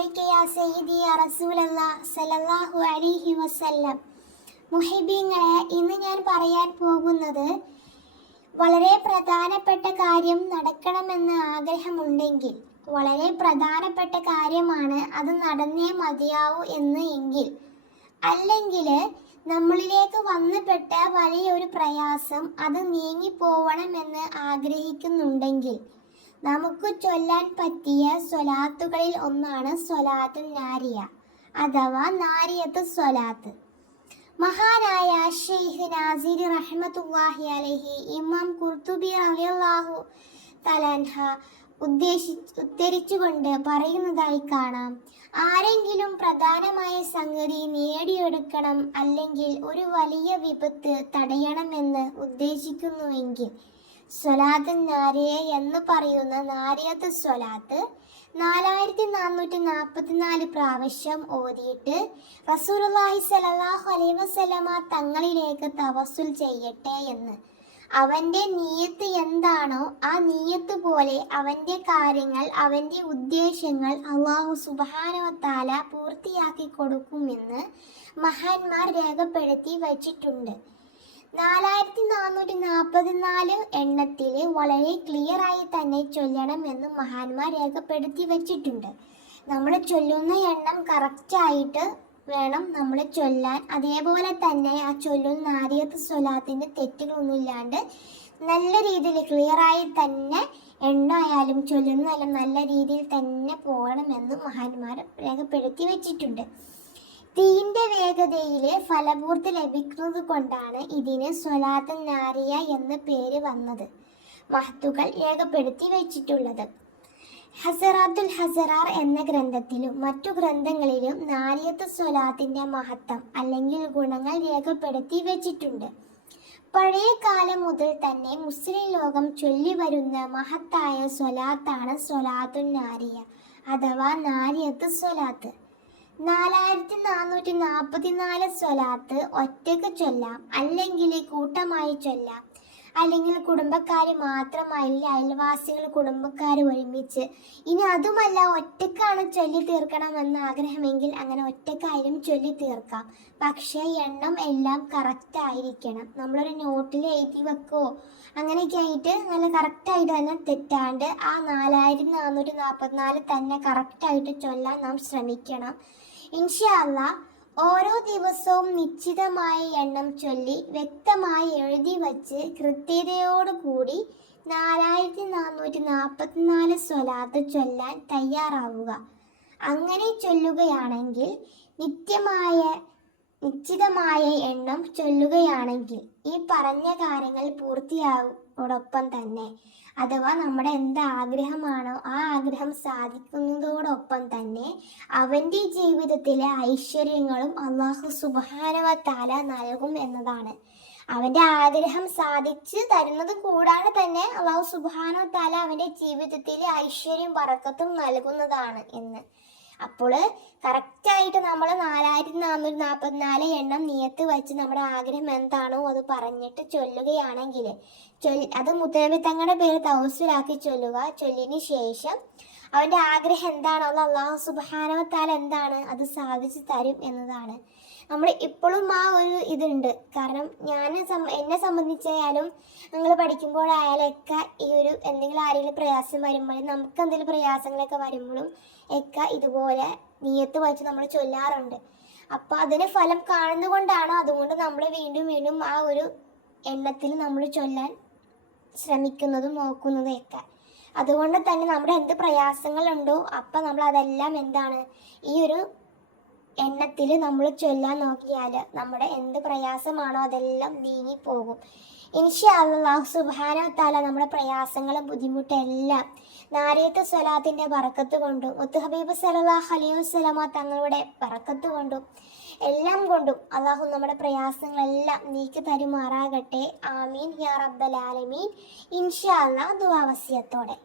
യാ സയ്യിദി യാ സല്ലല്ലാഹു അലൈഹി വസല്ലം. മുഹിബീങ്ങളെ ഇന്ന് ഞാൻ പറയാൻ പോകുന്നത് വളരെ പ്രധാനപ്പെട്ട കാര്യം നടക്കണമെന്ന് ആഗ്രഹമുണ്ടെങ്കിൽ വളരെ പ്രധാനപ്പെട്ട കാര്യമാണ് അത് നടന്നേ മതിയാവൂ എന്ന് എങ്കിൽ അല്ലെങ്കിൽ നമ്മളിലേക്ക് വന്നുപെട്ട വലിയൊരു പ്രയാസം അത് നീങ്ങിപ്പോവണമെന്ന് ആഗ്രഹിക്കുന്നുണ്ടെങ്കിൽ നമുക്ക് ചൊല്ലാൻ പറ്റിയ സ്വലാത്തുകളിൽ ഒന്നാണ് സ്വലാത്തു നാരിയ അഥവാ നാരിയത്ത് സ്വലാത്ത്. മഹാനായ ഷെയ്ഖ് നാസിർ റഹ്മത്തുല്ലാഹി അലഹി ഇമാം കുർത്തുബി റളിയല്ലാഹു തലാൻഹ ഉദ്ദേശി ഉദ്ധരിച്ചുകൊണ്ട് പറയുന്നതായി കാണാം. ആരെങ്കിലും പ്രധാനമായ സംഗതി നേടിയെടുക്കണം അല്ലെങ്കിൽ ഒരു വലിയ വിപത്ത് തടയണമെന്ന് ഉദ്ദേശിക്കുന്നുവെങ്കിൽ സ്വലാത്ത് നാരിയ എന്ന് പറയുന്ന നാരിയത്ത് സ്വലാത്ത് നാലായിരത്തി നാനൂറ്റി നാൽപ്പത്തിനാല് പ്രാവശ്യം ഓതിയിട്ട് റസൂലുള്ളാഹി സ്വല്ലല്ലാഹു അലൈഹി വസല്ലമ തങ്ങളിലേക്ക് തവസുൽ ചെയ്യട്ടെ എന്ന്. അവന്റെ നീയത്ത് എന്താണോ ആ നീയത്ത് പോലെ അവന്റെ കാര്യങ്ങൾ അവന്റെ ഉദ്ദേശങ്ങൾ അള്ളാഹു സുബാനവത്താല പൂർത്തിയാക്കി കൊടുക്കുമെന്ന് മഹാന്മാർ രേഖപ്പെടുത്തി വച്ചിട്ടുണ്ട്. നാലായിരത്തി നാനൂറ്റി നാൽപ്പത്തിനാല് എണ്ണത്തിൽ വളരെ ക്ലിയർ ആയി തന്നെ ചൊല്ലണം എന്ന് മഹാന്മാർ രേഖപ്പെടുത്തി വച്ചിട്ടുണ്ട്. നമ്മൾ ചൊല്ലുന്ന എണ്ണം കറക്റ്റായിട്ട് വേണം നമ്മൾ ചൊല്ലാൻ. അതേപോലെ തന്നെ ആ ചൊല്ലുന്ന ആദ്യത്ത് സ്വലാത്തിന്റെ തെറ്റുകളൊന്നുമില്ലാണ്ട് നല്ല രീതിയിൽ ക്ലിയറായി തന്നെ എണ്ണായാലും ചൊല്ലുന്നതായാലും നല്ല രീതിയിൽ തന്നെ പോകണമെന്ന് മഹാന്മാർ രേഖപ്പെടുത്തി വെച്ചിട്ടുണ്ട്. തീന്റെ വേഗതയിൽ ഫലപൂർത്തി ലഭിക്കുന്നത് കൊണ്ടാണ് ഇതിന് സ്വലാത്ത നാരിയ എന്ന പേര് വന്നത്. മഹത്തുകൾ രേഖപ്പെടുത്തി വെച്ചിട്ടുള്ളത്. ഹസറാത്തുൽ ഹസറാർ എന്ന ഗ്രന്ഥത്തിലും മറ്റു ഗ്രന്ഥങ്ങളിലും നാരിയത്ത് സ്വലാത്തിന്റെ മഹത്വം അല്ലെങ്കിൽ ഗുണങ്ങൾ രേഖപ്പെടുത്തി വെച്ചിട്ടുണ്ട്. പഴയ കാലം മുതൽ തന്നെ മുസ്ലിം ലോകം ചൊല്ലി വരുന്ന മഹത്തായ സ്വലാത്താണ് സ്വലാത്തുൽ നാരിയ അഥവാ നാരിയത്ത് സ്വലാത്ത്. നാലായിരത്തി നാനൂറ്റി നാൽപ്പത്തിനാല് സ്വലാത്ത് ഒറ്റയ്ക്ക് ചൊല്ലാം അല്ലെങ്കിൽ കൂട്ടമായി ചൊല്ലാം. അല്ലെങ്കിൽ കുടുംബക്കാർ മാത്രമല്ല അയൽവാസികൾ കുടുംബക്കാർ ഒരുമിച്ച്. ഇനി അതുമല്ല ഒറ്റക്കാണ് ചൊല്ലി തീർക്കണമെന്ന് ആഗ്രഹമെങ്കിൽ അങ്ങനെ ഒറ്റക്കായാലും ചൊല്ലി തീർക്കാം. പക്ഷേ എണ്ണം എല്ലാം കറക്റ്റ് ആയിരിക്കണം. നമ്മളൊരു നോട്ടിൽ എഴുതി വെക്കോ അങ്ങനെയൊക്കെ ആയിട്ട് നല്ല കറക്റ്റായിട്ട് തന്നെ തെറ്റാണ്ട് ആ നാലായിരത്തി നാനൂറ്റി നാൽപ്പത്തിനാല് തന്നെ കറക്റ്റായിട്ട് ചൊല്ലാൻ നാം ശ്രമിക്കണം. ഇൻഷാല്ല ഓരോ ദിവസവും നിശ്ചിതമായ എണ്ണം ചൊല്ലി വ്യക്തമായി എഴുതി വച്ച് കൃത്യതയോടുകൂടി നാലായിരത്തി നാനൂറ്റി നാൽപ്പത്തിനാല് സ്വലാത്ത് ചൊല്ലാൻ തയ്യാറാവുക. അങ്ങനെ ചൊല്ലുകയാണെങ്കിൽ നിത്യമായ നിശ്ചിതമായ എണ്ണം ചൊല്ലുകയാണെങ്കിൽ ഈ പറഞ്ഞ കാര്യങ്ങൾ പൂർത്തിയാവോടൊപ്പം തന്നെ. അഥവാ നമ്മുടെ എന്ത് ആഗ്രഹമാണോ ആ ആഗ്രഹം സാധിക്കുന്നതോടൊപ്പം തന്നെ അവന്റെ ജീവിതത്തിലെ ഐശ്വര്യങ്ങളും അള്ളാഹു സുബാനവ നൽകും എന്നതാണ്. അവന്റെ ആഗ്രഹം സാധിച്ച് തരുന്നത് കൂടാതെ തന്നെ അള്ളാഹു സുബാനോ അവന്റെ ജീവിതത്തിലെ ഐശ്വര്യം പറക്കത്തും നൽകുന്നതാണ് എന്ന്. അപ്പോൾ കറക്റ്റായിട്ട് നമ്മൾ നാലായിരത്തി നാനൂറ്റി നാൽപ്പത്തിനാല് എണ്ണം നിയത്ത് വെച്ച് നമ്മുടെ ആഗ്രഹം എന്താണോ അത് പറഞ്ഞിട്ട് ചൊല്ലുകയാണെങ്കിൽ ചൊല്ലി അത് മുത്തനബി തങ്ങളുടെ പേര് തൗസിലാക്കി ചൊല്ലുക ചൊല്ലിന് ശേഷം അവന്റെ ആഗ്രഹം എന്താണോ? അത് അള്ളാഹു സുബാനവത്താൽ എന്താണ്? അത് സാധിച്ചു തരും എന്നതാണ്. നമ്മൾ ഇപ്പോഴും ആ ഒരു ഇതുണ്ട്. കാരണം ഞാൻ എന്നെ സംബന്ധിച്ചായാലും നിങ്ങൾ പഠിക്കുമ്പോഴായാലും ഒക്കെ ഈ ഒരു എന്തെങ്കിലും ആരെങ്കിലും പ്രയാസം വരുമ്പോഴും നമുക്ക് എന്തെങ്കിലും പ്രയാസങ്ങളൊക്കെ വരുമ്പോഴും ഒക്കെ ഇതുപോലെ നീയത്ത് വെച്ച് നമ്മൾ ചൊല്ലാറുണ്ട്. അപ്പോൾ അതിന് ഫലം കാണുന്നതുകൊണ്ടാണ് അതുകൊണ്ട് നമ്മൾ വീണ്ടും വീണ്ടും ആ ഒരു എണ്ണത്തിൽ നമ്മൾ ചൊല്ലാൻ ശ്രമിക്കുന്നതും നോക്കുന്നതും ഒക്കെ. അതുകൊണ്ട് തന്നെ നമ്മുടെ എന്ത് പ്രയാസങ്ങളുണ്ടോ അപ്പം നമ്മൾ അതെല്ലാം എന്താണ്? ഈ ഒരു എണ്ണത്തിൽ നമ്മൾ ചൊല്ലാൻ നോക്കിയാൽ നമ്മുടെ എന്ത് പ്രയാസമാണോ അതെല്ലാം നീങ്ങിപ്പോകും ഇൻഷാ അള്ളാഹു സുബാന താല നമ്മുടെ പ്രയാസങ്ങളും ബുദ്ധിമുട്ടെല്ലാം നാരിയത്ത് സ്വലാത്തിന്റെ പറക്കത്ത് കൊണ്ടും മുത്ത് ഹബീബ് സലാഹ് അലി വസ്ലമ തങ്ങളുടെ പറക്കത്ത് കൊണ്ടും എല്ലാം കൊണ്ടും അള്ളാഹു നമ്മുടെ പ്രയാസങ്ങളെല്ലാം നീക്കി തരുമാറാകട്ടെ. ആമീൻ. യാ റബ്ബൽ ആലമീൻ. ഇൻഷാ അള്ളാഹ് ദുവാവസ്യത്തോടെ